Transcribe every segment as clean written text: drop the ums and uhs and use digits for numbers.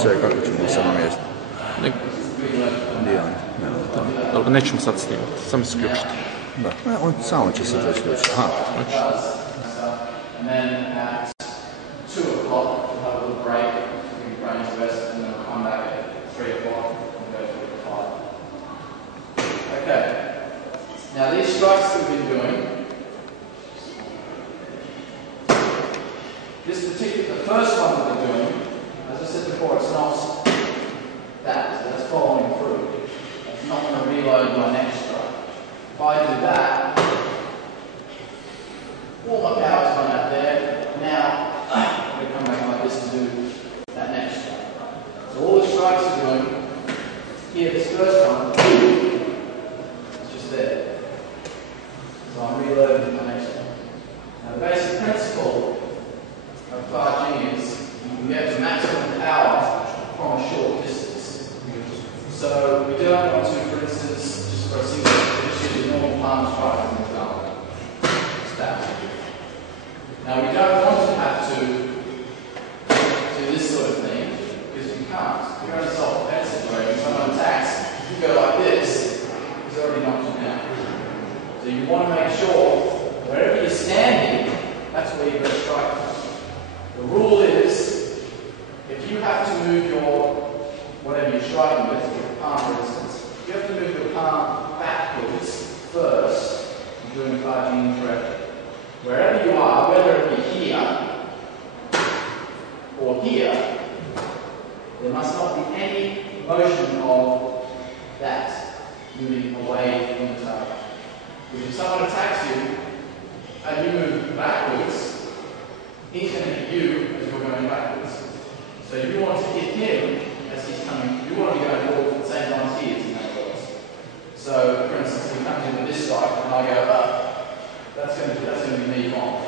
utjecaju kako ćemo se namjestiti. Dobro, nećemo sad snimati, samo se ključiti. Da, on samo će se to isključiti. Aha. And then at 2 o'clock we'll have a little break, we can run to rest, and then we'll come back at 3 o'clock and go to 5. Okay, now these strikes that we've been doing, the first one that we're doing, as I said before, it's not that, so that's following through. It's not going to reload my next strike. If I do that, all my power's gone out there. Now, I'm going to come back like this to do that next strike. So all the strikes are doing, here this first one, it's just there. So I'm reloading my next one. Now the basic principle of charging is you can get the maximum power from a short distance. So we don't want to, for instance, just for a single, just use a normal palm strike as an example. Stab. Now we don't want to have to do this sort of thing, because you can't. You're in a self-defense situation. If someone attacks, if you go like this, he's already knocked you down. So you want to make sure, wherever you're standing, that's where you're going to strike. The rule is, if you have to move your, whatever you're striking with, your palm for instance, you have to move your palm backwards first, you're doing charging incorrectly. Wherever you are, whether it be here or here, there must not be any motion of that moving away from the target. Because if someone attacks you and you move backwards, he's going to hit you as you're going backwards. So you want to hit him as he's coming, you want to be going forward at the same time as he is, in other words. So, for instance, if he comes in with this strike and I go up, that's going to be me wrong.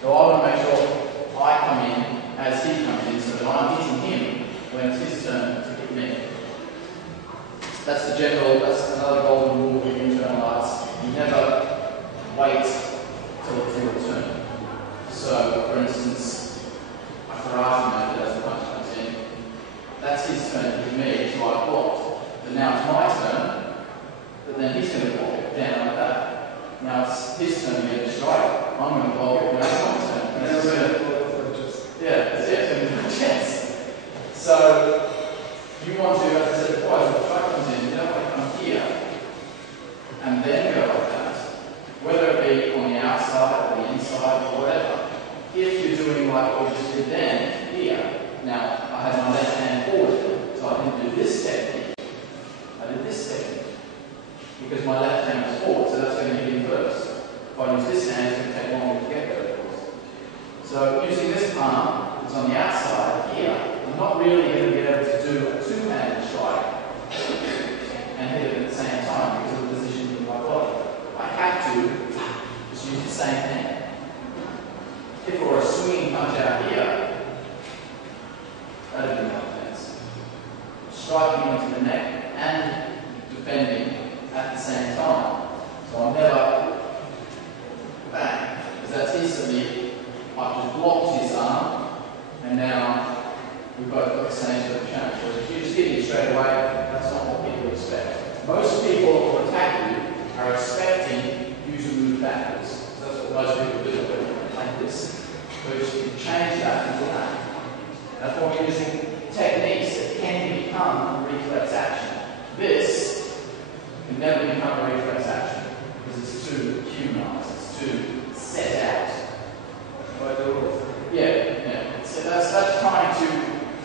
So I want to make sure I come in as he comes in so that I'm hitting him when it's his turn to hit me. That's the general, that's another golden rule of internal arts. You never wait till it's your turn. So, for instance, a karate method as the punch comes in, that's his turn to hit me, so I blocked. But now it's my turn, but then he's going to block it down like that. Now it's his turn to get a strike. I'm going to block it. Now it's my turn. And it's going to, yeah, that's it. It's going to be a chance. So you want to, as I said before, as the strike comes in, you don't want to come here and then go like that. Whether it be on the outside or the inside or whatever. If you're doing like what we just did then, here. Now I had my left hand forward, so I didn't do this technique. I did this technique. Because my left hand was forward, so that's going to hit him first. If I use this hand, it's going to take longer to get there, of course. So using this palm, it's on the outside here, I'm not really going to be able to do a two-handed strike and hit it at the same time because of the position of my body. I have to just use the same hand. If it were a swinging punch out here, that would be no offense. Striking into the neck and defending at the same time. So I'm never bang, because that's instantly, I've just blocked his arm, and now we've both got the same sort of challenge. Whereas if you just hit him straight away, that's not what people expect. Most people who attack you are expecting you to move backwards. So that's what most people do, like this. But you can change that into that. That's why we're using techniques that can become a reflex action. This can never become a reflex action because it's too humanized, it's too set out. Yeah. So that's trying to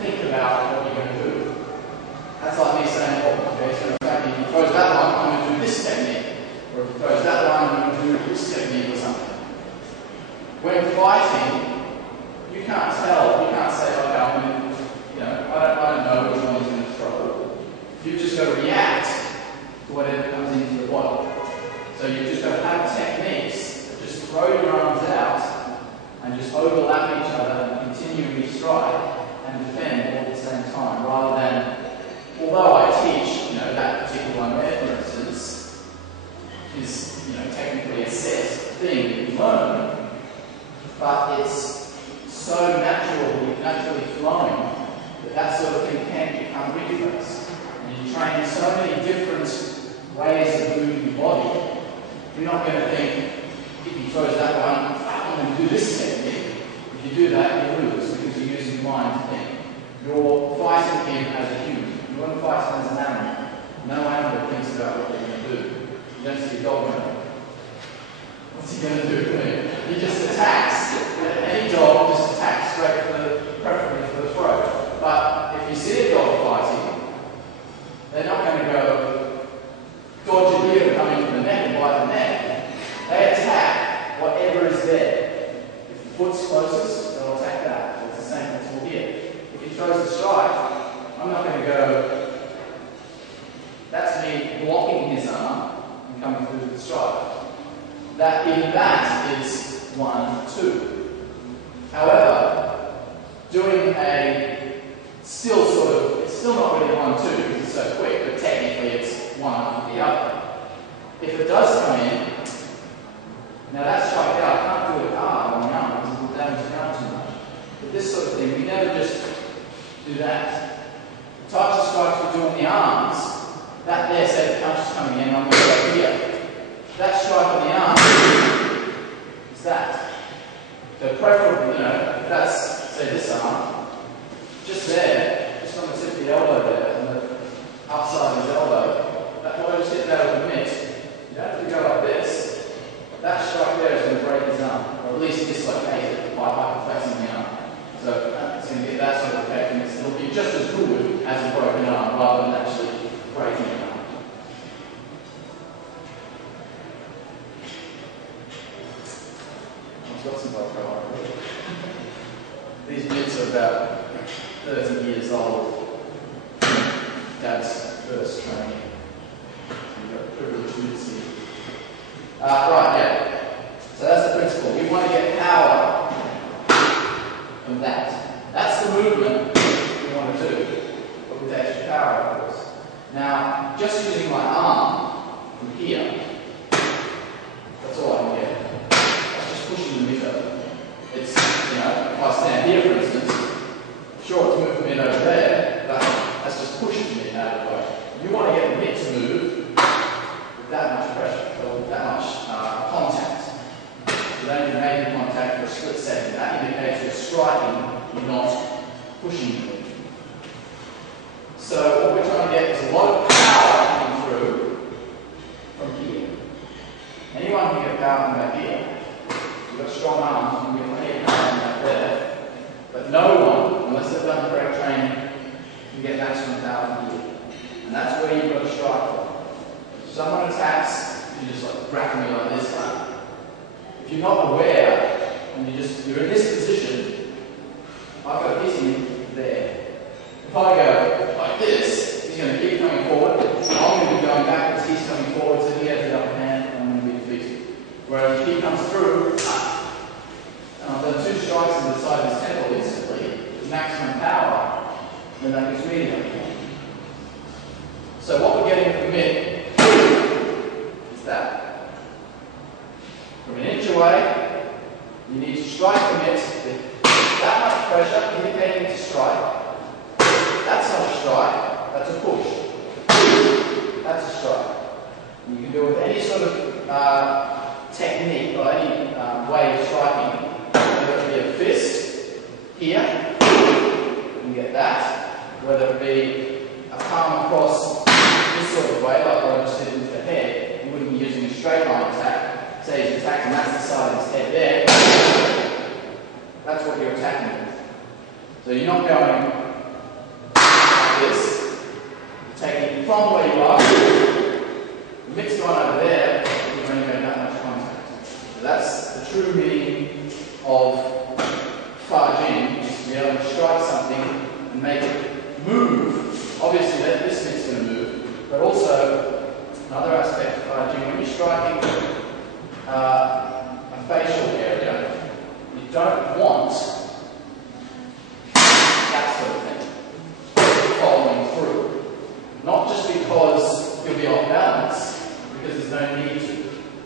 think about what you're going to do. That's like me saying, oh, okay, so if he throws that one, I'm going to do this technique. Or if he throws that one, I'm going to do this technique or something. When fighting, you can't tell, you can't say, okay, I'm going to, I don't know which one he's going to throw. You've just got to react to whatever comes into your body. So you've just got to have techniques that just throw your arms out and just overlap each other and continually strike and defend all at the same time, rather than, although I teach, that particular one there, for instance, is, technically a set thing that you learn, but it's so naturally flowing that that sort of thing can become reflex. And you train so many different ways of moving your body, you're not going to think, if he throws that one, I'm going to do this technique. If you do that, you lose because you're using your mind to think. You're fighting him as a human. You want to fight him as an animal. No animal thinks about what they're going to do. You don't see a dog going, what's he going to do? He just attacks. Any dog just attacks straight for the, preferably for the throat. But if you see a dog fighting, they're not going to go dodge a deer and come into the neck and bite the neck. They attack whatever is there. If the foot's closest, they'll attack that. It's the same principle here. If he throws the strike, I'm not going to go, that's me blocking his arm and coming through with the strike. Even that is 1, 2. However, doing a still sort of, it's still not really 1, 2 because it's so quick, but technically it's one after the other. If it does come in, now that strike out, I can't do it hard on the arm because it will damage the arm too much. But this sort of thing, we never just do that. The types of strikes we do on the arms, that there, say the punch is coming in, I'm going to go here. That strike on the arm is that. So preferably, if that's, say, this arm, just there, just on the tip of the elbow there, on the upside of his elbow, that boy just hit that with a mitt. You don't have to go like this. That strike there is going to break his arm, or at least dislocate it by hyperflexing the arm. So it's going to get that sort of effect, and it'll be just as good as a broken arm rather than actually breaking it. These mitts are about 30 years old. Dad's first training. You've got privileged mitts here. Right, yeah. So that's the principle. We want to get power from that. That's the movement we want to do, but with extra power, of course. Now, just using my arm from here, that's all I can get. Pushing the mitt over. It's, if I stand here, for instance, sure, it's moving the mitt over there, but that's just pushing the mitt out of the way. You want to get the mitt to move with that much pressure, or with that much contact. You don't even make contact for a split second. That indicates you're striking, you're not pushing the mitt. So what we're trying to get is a lot of power coming through from here. Anyone can get power from back here. You've got strong arms, you can get plenty of power back there. But no one, unless they've done correct training, can get maximum power from here. And that's where you've got to strike from. If someone attacks, you just like crack me like this. If you're not aware, and you're in this position, I've got to hit him there. If I go like this, he's going to keep coming forward. I'm going to be going backwards, he's coming forward, so he has the upper hand, and I'm going to be defeated. Whereas if he comes through, and I've done 2 strikes on the side of his temple instantly, with maximum power, then that gives me the upper hand. So what we're getting from the mitt is that. From an inch away, you need to strike the mitt with that much pressure, indicating it's a strike. That's not a strike, that's a push. That's a strike. And you can do it with any sort of technique or any way of striking. Whether it be a fist here, you can get that. Whether it be a palm across this sort of way, like what I just did with the head, you wouldn't be using a straight line attack. Say he's attacking, that's the side of his head there. That's what you're attacking with. So you're not going this, taking from where you are, the mitt's gone over there, you've only made that much contact. So that's the true meaning of Fajin, is to be able to strike something and make it move. Obviously this mitt's going to move, but also another aspect of Fajin, when you're striking a facial area, you don't want that sort of thing following through. Not just because you'll be off balance, because there's no need to.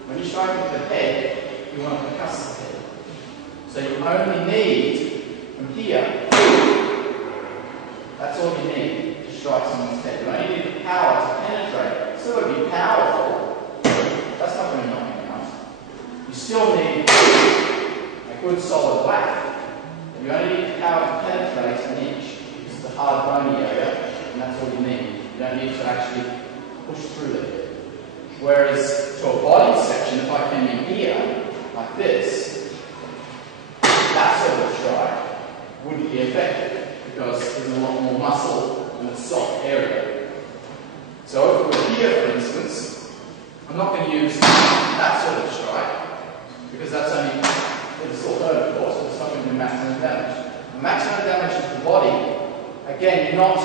When you're striking with the head, you want to concuss the head. So you only need from here, that's all you need to strike someone's head. You only need the power to penetrate. It's still going to be powerful. That's not going to knock him out. You still need a good solid whack. And you only need the power to penetrate an inch. It's the hard bony area, and that's all you need. You don't need to actually push through it. Whereas to a body section, if I came in here, like this, that sort of strike wouldn't be effective because there's a lot more muscle in a soft area. So if we're here, for instance, I'm not going to use that sort of strike because that's only, it'll still hurt of course, but it's not going to do maximum damage. The maximum damage to the body, again, you're not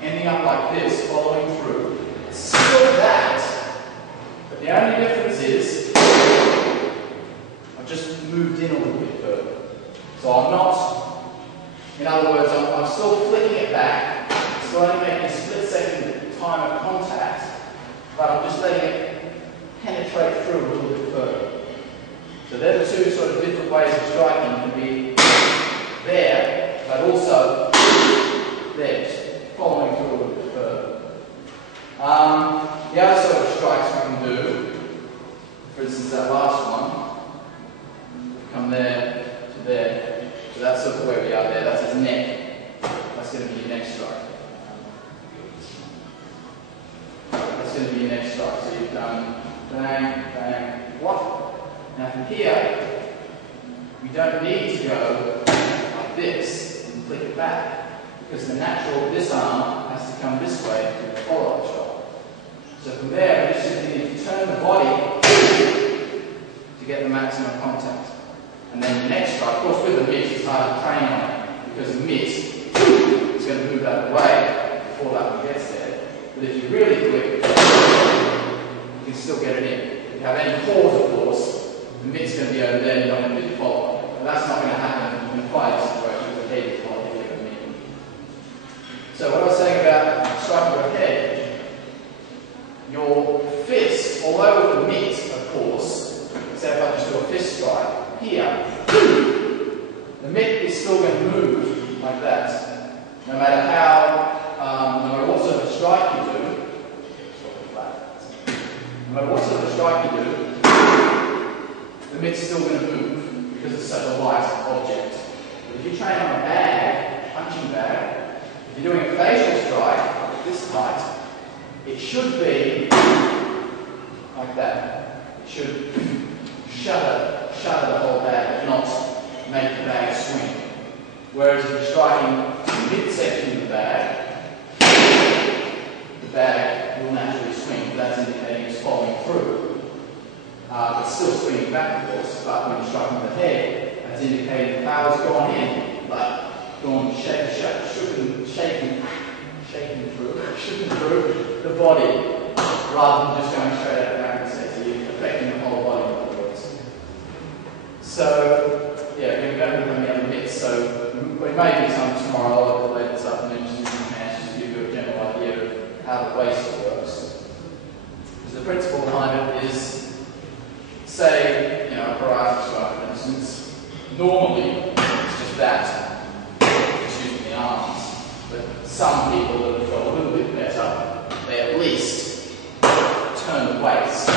ending up like this, following through. It's still that, but the only difference is I've just moved in a little bit further. So I'm not, in other words, I'm still flicking it back, still only making a split second time of contact, but I'm just letting it penetrate through a little bit further. So they're the two sort of different ways of striking. Can be there, but also there, just following through a little bit further. The other sort of strikes we can do, for instance, that last one, come there to there. So that's sort of where we are there. That's his neck. That's going to be your next strike. That's going to be your next strike. So you've done bang, bang, what? Now from here, we don't need to go like this and flick it back because the natural of this arm has to come this way to the follow-up shot. So from there, we just need to turn the body to get the maximum contact. And then the next strike, of course with the mitt, it's hard to train on it because the mitt is going to move out of the way before that one gets there. But if you're really quick, you can still get it in. If you have any pause, of course, the mitt's going to be over there and you're not going to do the follow-up. And that's not going to happen in a fighting situation with the head is not hitting the mitt. So what I was saying about striking with a head, your fist, although with the mitt, of course, say if I just do a fist strike here, the mitt is still going to move like that. No matter how, no matter what sort of strike you do, no matter what sort of strike you do, the mitt's still going to move because it's such a light object. But if you train on a bag, punching bag, if you're doing a facial strike, this height, it should be like that. It should shutter the whole bag, if not make the bag swing. Whereas if you're striking the midsection of the bag will naturally swing. That's indicating it's following through. It's still swinging back, of course, but when you're striking the head, that's indicating the power's gone in, but gone shaking through the body rather than just going straight out back and say, so you're affecting the whole body in other words. So, yeah, we're going to be looking at the mitts, so we may do some tomorrow or later this afternoon just using hands just to give you a general idea of how the waist works. Because the principle behind it is, say, you know, a karate strike, for instance, normally it's just that, just using the arms. But some people that have got a little bit better, they at least turn the waist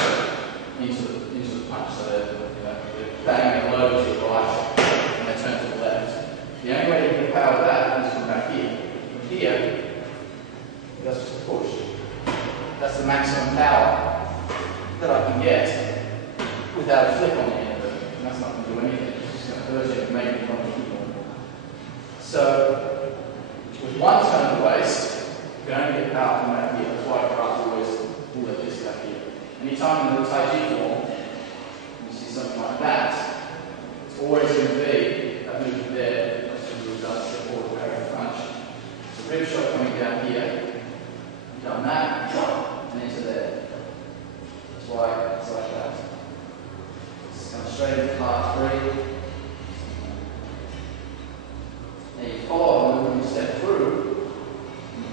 into the punch. So they're banging a low to the right and they turn to the left. The only way you can power that is from back here. From here, that's just a push. That's the maximum power that I can get without a flick on the end of it. And that's not going to do anything. It's just going to hurt you and make you want to keep on. So, with one turn of the waist, you can only get power from back here. That's why karate always pull like this back here. Anytime in the Tai Chi form, you see something like that, it's always going to be that movement there, as soon as we've done support parallel crunch. So rib shot coming down here, you've done that, and into there. That's why it's like that. It's come straight into part 3. Now you follow when you step through,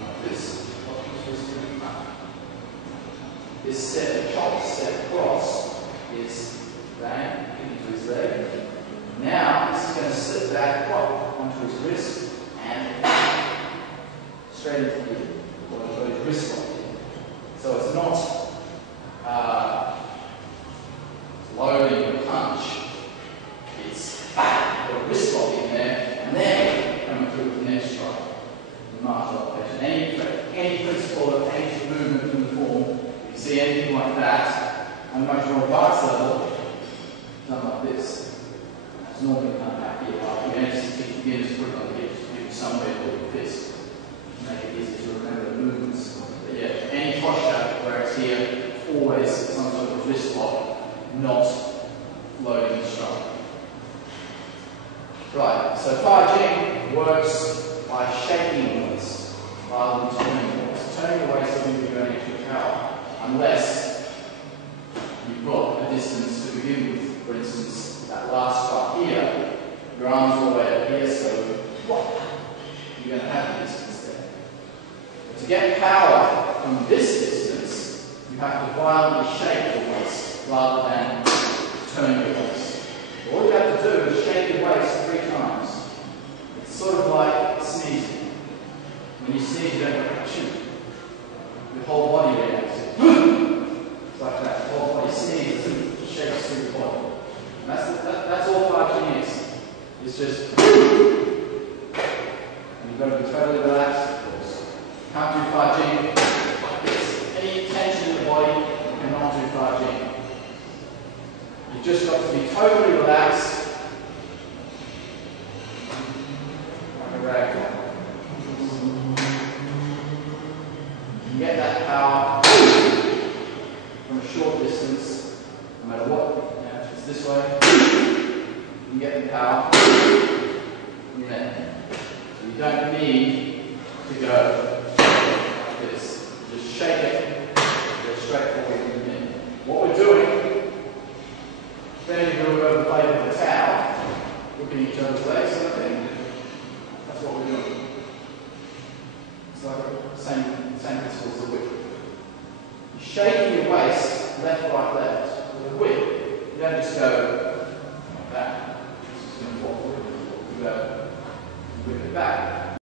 like this. This step, chop, step across is bang, into his leg. Now this is going to slip back onto his wrist and straight into the what is wrist lock. So it's not loading the punch. It's got a wrist lock in there, and then coming through with the next strike. The martial application. Any principle of any movement in the form, if you see anything like that, on a much more advanced level, done like this. It's normally done back here, but you just teach beginners to put it on the hips, give somewhere with your fist. Make it easy to remember the movements. But yeah, any posture where it's here, always some sort of wrist lock, not loading the strike. Right, so Fire Jing works by shaking the waist rather than turning the waist. Turning the waist doesn't mean you're going into a power, unless you've got a distance to begin with. For instance, that last strike here, your arms are all the way up here, so you're going to have the distance there. But to get power from this distance, you have to violently shake the waist rather than turn your waist. All you have to do is shake your waist 3 times. It's sort of like sneezing. When you sneeze, you don't go achoo. Your whole body reacts. It's like that. The whole body sneezes and shakes through the body. And that's all Fire Jing is. It's just. And you've got to be totally relaxed, of course. Can't do Fire Jing like this. Any tension in the body, you cannot do Fire Jing. You've just got to be totally relaxed, like a ragdoll. You can get that power from a short distance, no matter what. If it's this way, you can get the power from there. So you don't need to go like this. Just shake it, go straight forward in the middle. What we're doing, then you go over the plate of the towel, looking at each other's legs, sort of thing. That's what we're doing. It's like the same principles of whip. You're shaking your waist left, right, left. With a whip, you don't just go